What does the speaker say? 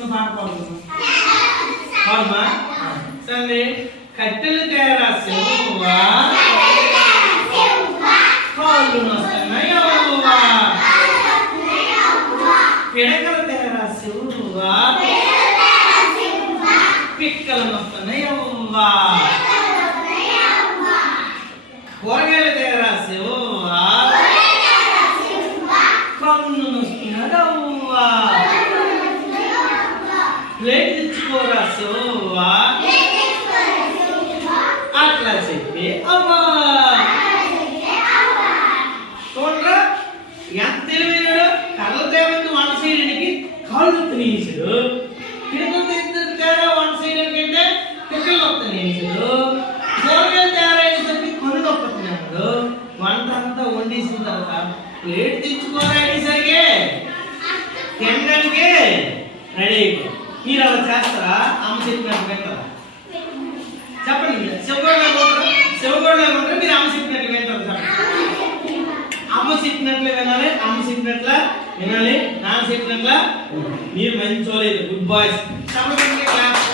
చిన్న పాట పాడుతున్నాం పాడుమా సరే కట్టెలు తేరా శివువా కాళ్ళు నొస్తున్నాయవ్వా పిడకలు తేరా శివువా పిక్కలు నొస్తున్నాయవ్వా కూరగాయలు తేరా శివువా కన్ను నొస్తున్నదవ్వా ప్లేట్ తెచ్చుకోరా శివువా అట్లా చెప్పి అవ్వా చూడరా ఎంత తెలివైనాడు కర్రలు తేవండి వంట చేయడానికి కాళ్ళు తినేసాడు పిడకలు ఇద్దరు తేడా వంట చేయడానికి అంటే పిక్కలు నొప్పనేసాడు కూరగాయలు తేడా అయ్యేసరికి కొను నొప్పుతున్నాడు వంట అంతా వండేసిన తర్వాత ప్లేట్ తెచ్చుకోరా అనేసరికి తినడానికి రెడీ అయిపోయి మీరు అలా చేస్తారా అమ్మ చెప్పినట్టు వింటారా చెప్పండి శివగోడలో ఉంటారా మీరు అమ్మ చెప్పినట్లు వింటారు చెప్పండి అమ్మ చెప్పినట్లు వినాలి అమ్మ చెప్పినట్ల వినాలి నాన్న చెప్పినట్ల మీరు మంచి గుడ్ బాయ్స్